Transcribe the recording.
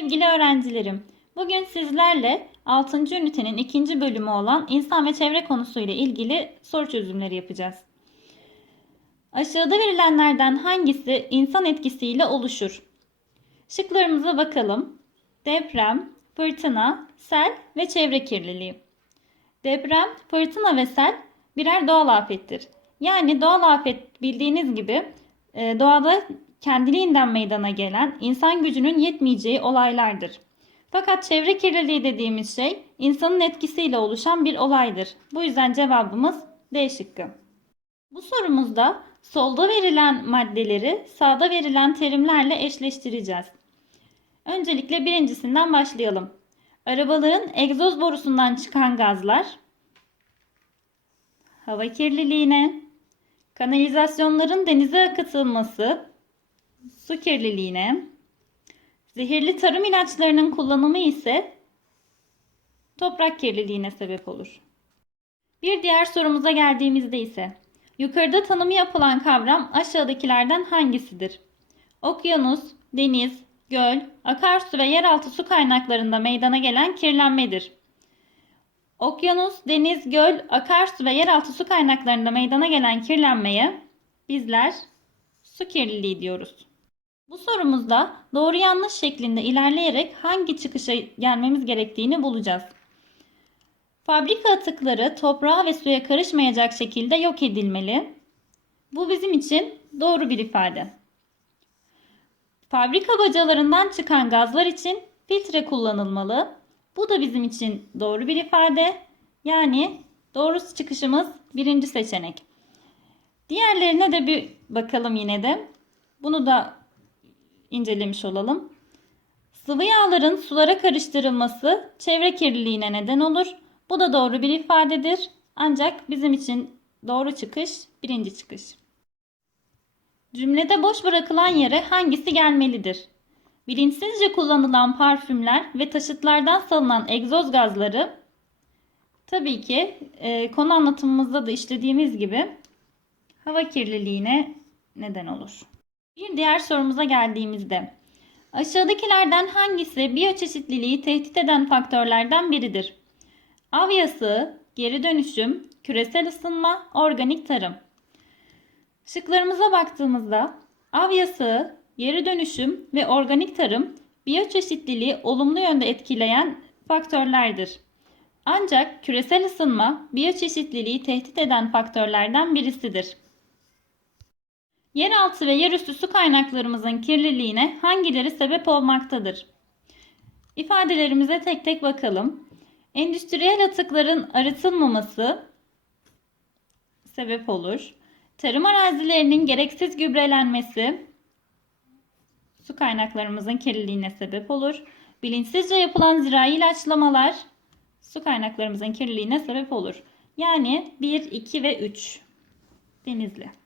Sevgili öğrencilerim, bugün sizlerle 6. ünitenin 2. bölümü olan insan ve çevre konusuyla ilgili soru çözümleri yapacağız. Aşağıda verilenlerden hangisi insan etkisiyle oluşur? Şıklarımıza bakalım. Deprem, fırtına, sel ve çevre kirliliği. Deprem, fırtına ve sel birer doğal afettir. Yani doğal afet bildiğiniz gibi e, doğada kendiliğinden meydana gelen insan gücünün yetmeyeceği olaylardır. Fakat çevre kirliliği dediğimiz şey insanın etkisiyle oluşan bir olaydır. Bu yüzden cevabımız D şıkkı. Bu sorumuzda solda verilen maddeleri sağda verilen terimlerle eşleştireceğiz. Öncelikle birincisinden başlayalım. Arabaların egzoz borusundan çıkan gazlar, hava kirliliğine, kanalizasyonların denize akıtılması, su kirliliğine, zehirli tarım ilaçlarının kullanımı ise toprak kirliliğine sebep olur. Bir diğer sorumuza geldiğimizde ise yukarıda tanımı yapılan kavram aşağıdakilerden hangisidir? Okyanus, deniz, göl, akarsu ve yeraltı su kaynaklarında meydana gelen kirlenmedir. Okyanus, deniz, göl, akarsu ve yeraltı su kaynaklarında meydana gelen kirlenmeye bizler su kirliliği diyoruz. Bu sorumuzda doğru yanlış şeklinde ilerleyerek hangi çıkışa gelmemiz gerektiğini bulacağız. Fabrika atıkları toprağa ve suya karışmayacak şekilde yok edilmeli. Bu bizim için doğru bir ifade. Fabrika bacalarından çıkan gazlar için filtre kullanılmalı. Bu da bizim için doğru bir ifade. Yani doğru çıkışımız birinci seçenek. Diğerlerine de bir bakalım yine de. Bunu da incelemiş olalım. Sıvı yağların sulara karıştırılması çevre kirliliğine neden olur. Bu da doğru bir ifadedir. Ancak bizim için doğru çıkış birinci çıkış. Cümlede boş bırakılan yere hangisi gelmelidir? Bilinçsizce kullanılan parfümler ve taşıtlardan salınan egzoz gazları tabii ki e, konu anlatımımızda da işlediğimiz gibi hava kirliliğine neden olur. Bir diğer sorumuza geldiğimizde aşağıdakilerden hangisi biyoçeşitliliği tehdit eden faktörlerden biridir? Av yasağı, geri dönüşüm, küresel ısınma, organik tarım. Şıklarımıza baktığımızda av yasağı, geri dönüşüm ve organik tarım biyoçeşitliliği olumlu yönde etkileyen faktörlerdir. Ancak küresel ısınma biyoçeşitliliği tehdit eden faktörlerden birisidir. Yeraltı ve yerüstü su kaynaklarımızın kirliliğine hangileri sebep olmaktadır? İfadelerimize tek tek bakalım. Endüstriyel atıkların arıtılmaması sebep olur. Tarım arazilerinin gereksiz gübrelenmesi su kaynaklarımızın kirliliğine sebep olur. Bilinçsizce yapılan zirai ilaçlamalar su kaynaklarımızın kirliliğine sebep olur. Yani 1, 2 ve 3. Denizli.